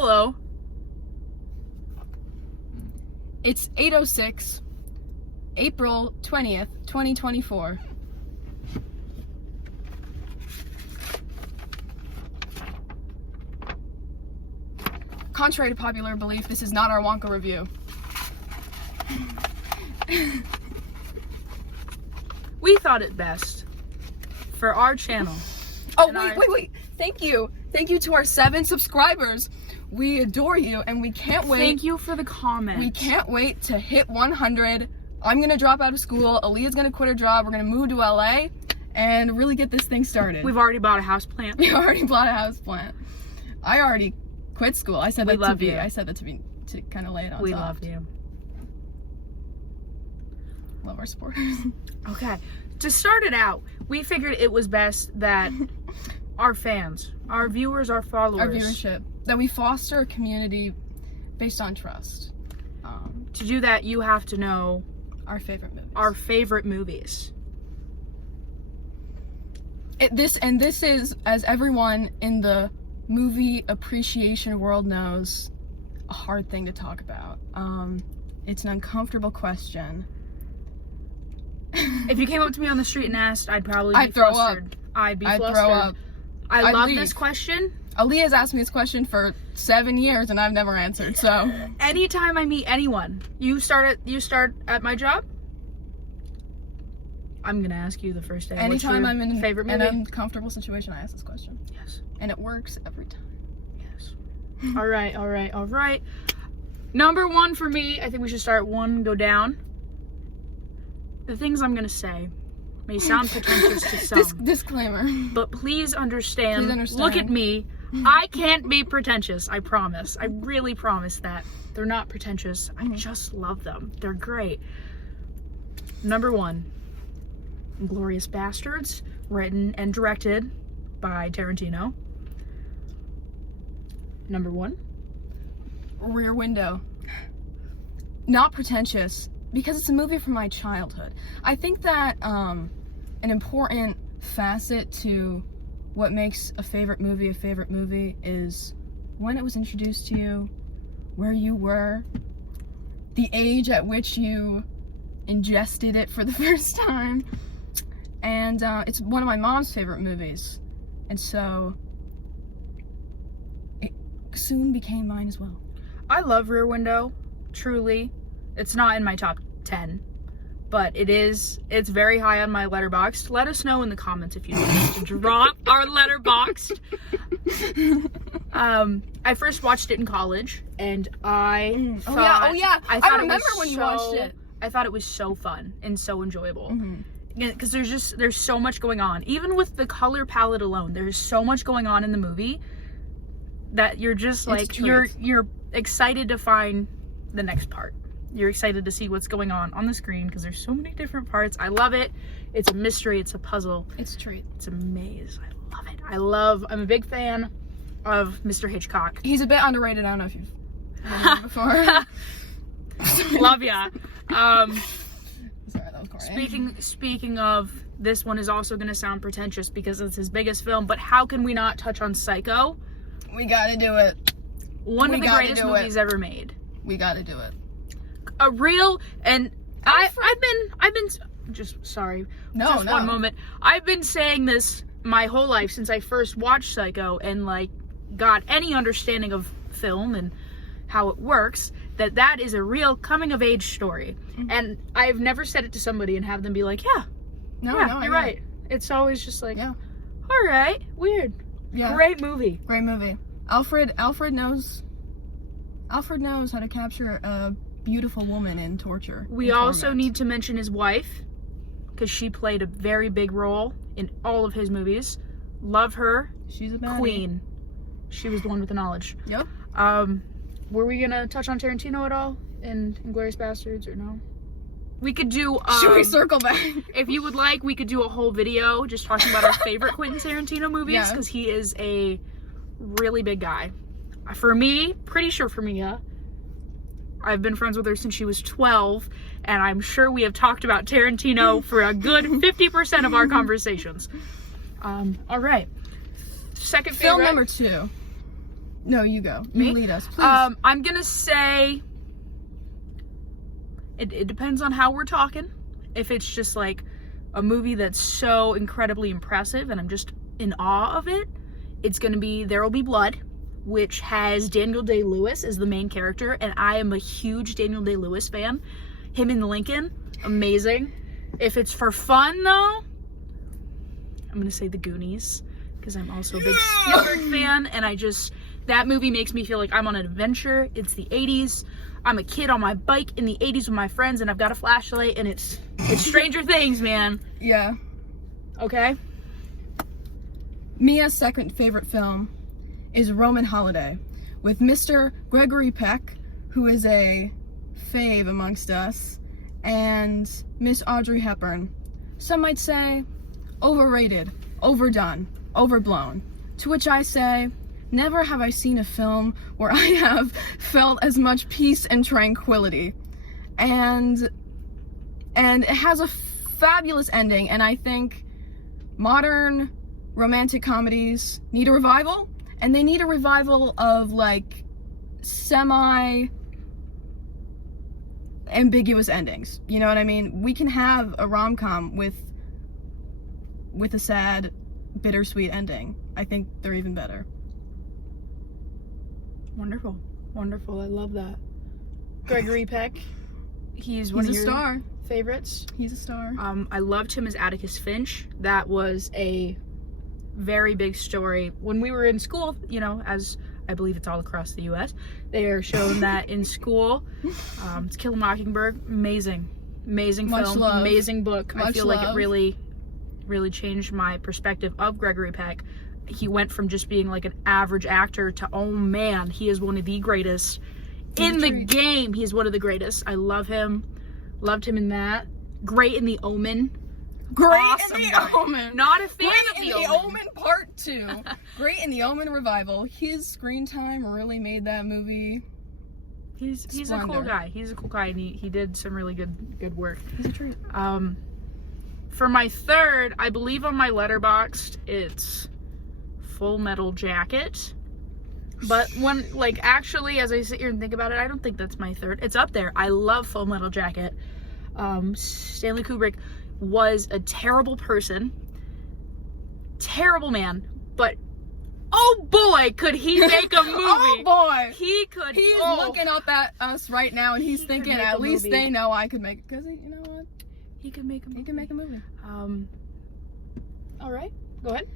Hello. It's 8:06, April 20th, 2024. Contrary to popular belief, this is not our Wonka review. We thought it best for our channel. Oh, wait. Thank you. Thank you to our 7 subscribers. We adore you, and we can't wait. Thank you for the comment. We can't wait to hit 100. I'm going to drop out of school. Aaliyah's going to quit her job. We're going to move to LA and really get this thing started. We've already bought a house plant. We already bought a house plant. I already quit school. I said that to kind of lay it on We top. love you. Love our supporters. Okay. To start it out, we figured it was best that our fans, our viewers, our followers, Our viewership, that we foster a community based on trust. To do that, you have to know Our favorite movies. our favorite movies. This is, as everyone in the movie appreciation world knows, a hard thing to talk about. It's an uncomfortable question. If you came up to me on the street and asked, I'd probably be I'd throw flustered. I'd be I'd flustered. throw up. I I'd love leave. this question. Aaliyah's asked me this question for 7 years and I've never answered, so. Anytime I meet anyone, you start at my job, I'm gonna ask you the first day. Anytime I'm in favorite an movie? uncomfortable situation, I ask this question. Yes. And it works every time. Yes. All right. Number 1 for me, I think we should start 1, go down. The things I'm gonna say may sound pretentious to some. Disclaimer. But please understand, Please understand. Look at me. I can't be pretentious, I promise. I really promise that. They're not pretentious. I just love them. They're great. Number 1, Inglourious Basterds, written and directed by Tarantino. Number 1, Rear Window. Not pretentious, because it's a movie from my childhood. I think that an important facet to what makes a favorite movie is when it was introduced to you, where you were, the age at which you ingested it for the first time, and it's one of my mom's favorite movies, and so it soon became mine as well. I love Rear Window, truly. It's not in my top 10, but it's very high on my Letterboxd. Let us know in the comments if you'd like us to drop our Letterboxd. I first watched it in college, and I thought... Oh yeah. I remember when you watched it. I thought it was so fun and so enjoyable. Mm-hmm. Because there's so much going on. Even with the color palette alone, there's so much going on in the movie that you're just like, you're excited to find the next part. You're excited to see what's going on the screen because there's so many different parts. I love it. It's a mystery. It's a puzzle. It's a treat. It's a maze. I love it. I'm a big fan of Mr. Hitchcock. He's a bit underrated. I don't know if you've heard of before. Love ya. Sorry, that was corny. Speaking of, this one is also going to sound pretentious because it's his biggest film, but how can we not touch on Psycho? We gotta do it. One of the greatest movies ever made. We gotta do it. A real, and I've been just sorry. No, just one moment. I've been saying this my whole life since I first watched Psycho and like got any understanding of film and how it works, that is a real coming of age story. Mm-hmm. And I've never said it to somebody and have them be like, you're right. It's always just like, all right, weird. Yeah. Great movie. Alfred knows how to capture a beautiful woman in torture. We also need to mention his wife, because she played a very big role in all of his movies. Love her. She's a baddie. Queen. She was the one with the knowledge. Yep. Were we gonna touch on Tarantino at all in Inglourious Basterds or no? We could do. Should we circle back? If you would like, we could do a whole video just talking about our favorite Quentin Tarantino movies, because he is a really big guy. For me, pretty sure for Mia, I've been friends with her since she was 12, and I'm sure we have talked about Tarantino for a good 50% of our conversations. All right. Second film favorite. number 2. No, you go. Me? You lead us, please. I'm gonna say it depends on how we're talking. If it's just like a movie that's so incredibly impressive and I'm just in awe of it, it's gonna be There Will Be Blood, which has Daniel Day-Lewis as the main character, and I am a huge Daniel Day-Lewis fan. Him in Lincoln, amazing. If it's for fun though, I'm gonna say The Goonies, because I'm also a big Spielberg fan, and that movie makes me feel like I'm on an adventure. It's the 80s. I'm a kid on my bike in the 80s with my friends, and I've got a flashlight, and it's Stranger Things, man. Yeah. Okay? Mia's second favorite film is Roman Holiday, with Mr. Gregory Peck, who is a fave amongst us, and Miss Audrey Hepburn. Some might say overrated, overdone, overblown. To which I say, never have I seen a film where I have felt as much peace and tranquility. And it has a fabulous ending, and I think modern romantic comedies need a revival, and they need a revival of like semi-ambiguous endings. You know what I mean? We can have a rom-com with a sad, bittersweet ending. I think they're even better. Wonderful. Wonderful. I love that. Gregory Peck. He's one He's of a your star. favorites. He's a star. I loved him as Atticus Finch. That was a very big story. When we were in school, you know, as I believe it's all across the U.S., they are shown that in school. To Kill a Mockingbird, amazing Much film, love. amazing book. I Much feel like it love. really changed my perspective of Gregory Peck. He went from just being like an average actor to, oh man, he is one of the greatest in the game. He is one of the greatest. I love him. Loved him in that. Great in The Omen. Great Awesome in The guy. Omen. Not a fan Great of in The The Omen. Omen Part 2. Great in The Omen revival. His screen time really made that movie. He's a cool Splendor. guy. He's a cool guy, and he did some really good work. He's a treat. For my third, I believe on my Letterboxd, it's Full Metal Jacket. But when, like, actually, as I sit here and think about it, I don't think that's my third. It's up there. I love Full Metal Jacket. Stanley Kubrick was a terrible person. Terrible man. But, oh boy, could he make a movie. Oh boy! He could. He's oh. looking up at us right now, and he's He could thinking, make at a least movie. they know I could make it. Because, you know what? He could make a movie. He can make a movie. All right. Go ahead.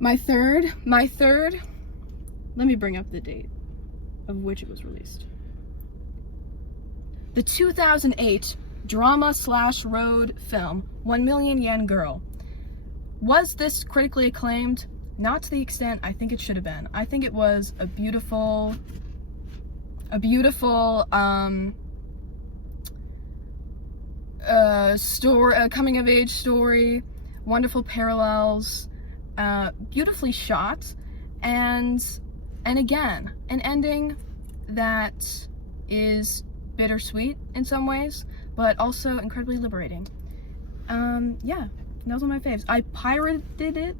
My third, let me bring up the date of which it was released. The 2008 drama/road film, 1 Million Yen Girl. Was this critically acclaimed? Not to the extent I think it should have been. I think it was a beautiful story, a coming of age story, wonderful parallels, beautifully shot, and again, an ending that is bittersweet in some ways, but also incredibly liberating. Yeah, those are my faves. I pirated it.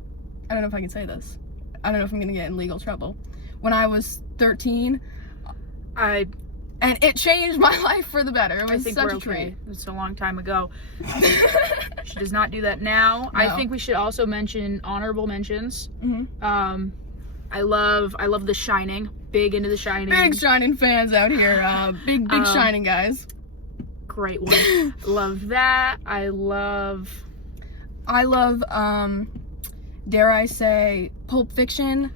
I don't know if I can say this. I don't know if I'm gonna get in legal trouble. When I was 13, and it changed my life for the better. It I was think such we're a okay. treat. It's a long time ago. She does not do that now. No. I think we should also mention honorable mentions. Mm-hmm. I love The Shining. Big into The Shining. Big Shining fans out here. Big Shining guys. Great one. Love that. I love, dare I say, Pulp Fiction.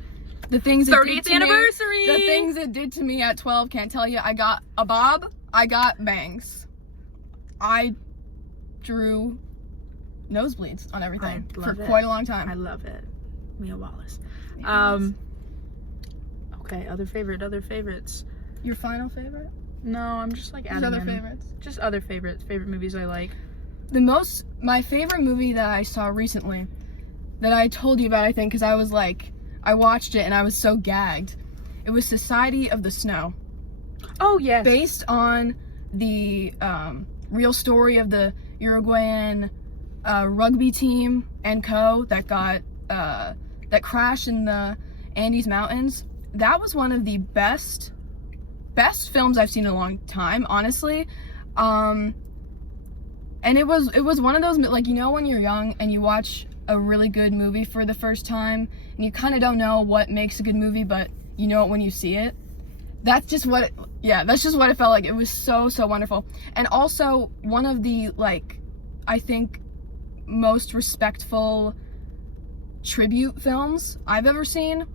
The things it 30th did to anniversary. Me, the things it did to me at 12, can't tell you. I got a bob. I got bangs. I drew nosebleeds on everything I for love it. quite a long time. I love it. Mia Wallace. Yes. Okay, other favorites. Your final favorite? No, I'm just like Your adding other in. favorites? Just other favorite movies I like. My favorite movie that I saw recently, that I told you about, I think, because I was like, I watched it and I was so gagged. It was Society of the Snow. Oh, yes. Based on the real story of the Uruguayan rugby team and co. that got that crashed in the Andes Mountains. that was one of the best films I've seen in a long time, honestly. And it was one of those, like, you know, when you're young and you watch a really good movie for the first time and you kind of don't know what makes a good movie, but you know it when you see it. That's just what it felt like. It was so wonderful. And also one of the, like, I think most respectful tribute films I've ever seen.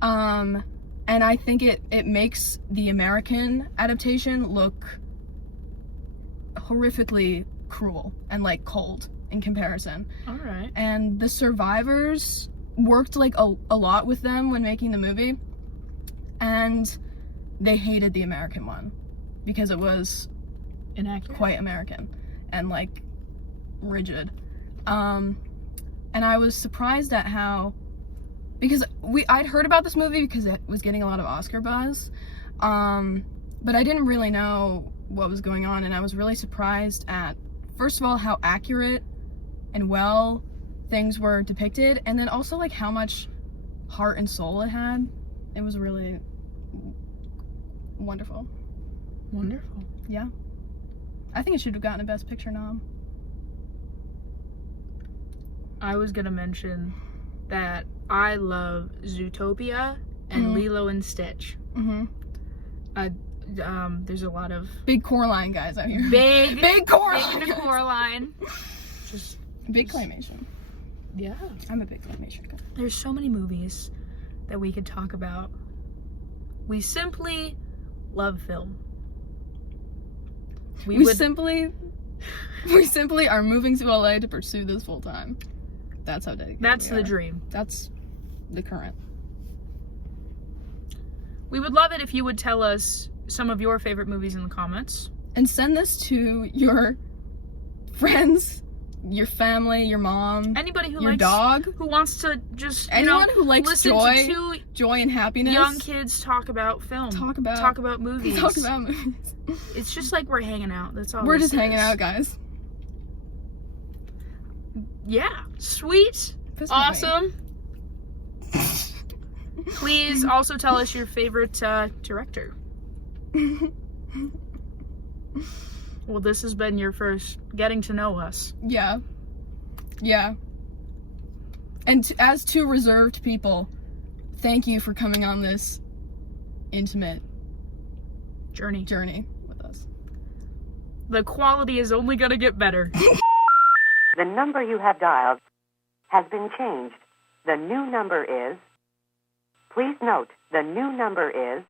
And I think it makes the American adaptation look horrifically cruel and, like, cold in comparison. All right. And the survivors worked, like, a lot with them when making the movie, and they hated the American one because it was Inaccurate. quite American and, like, rigid. And I was surprised at how, because I'd heard about this movie because it was getting a lot of Oscar buzz, but I didn't really know what was going on, and I was really surprised at, first of all, how accurate and well things were depicted, and then also, like, how much heart and soul it had. It was really wonderful. Wonderful. Yeah. I think it should have gotten a Best Picture nom. I was gonna mention that I love Zootopia and Lilo and Stitch. Mm-hmm. There's a lot of Big Coraline guys out here. big Coraline. Coraline. Just Big claymation. yeah. I'm a big claymation guy. There's so many movies that we could talk about. We simply love film. We simply are moving to LA to pursue this full time. That's how dedicated That's we the are. dream. That's the current. We would love it if you would tell us some of your favorite movies in the comments. And send this to your friends, your family, your mom, Anybody who your likes dog, who wants to just anyone who likes listen joy, to two joy and happiness. young kids talk about film. Talk about movies. Talk about movies. It's just like we're hanging out. That's all. We're this just hanging is. out, guys. Yeah. Sweet. Piss my Awesome. Please also tell us your favorite director. Well, this has been your first getting to know us. Yeah. And as two reserved people, thank you for coming on this intimate Journey. with us. The quality is only gonna get better. The number you have dialed has been changed. The new number is... Please note, the new number is...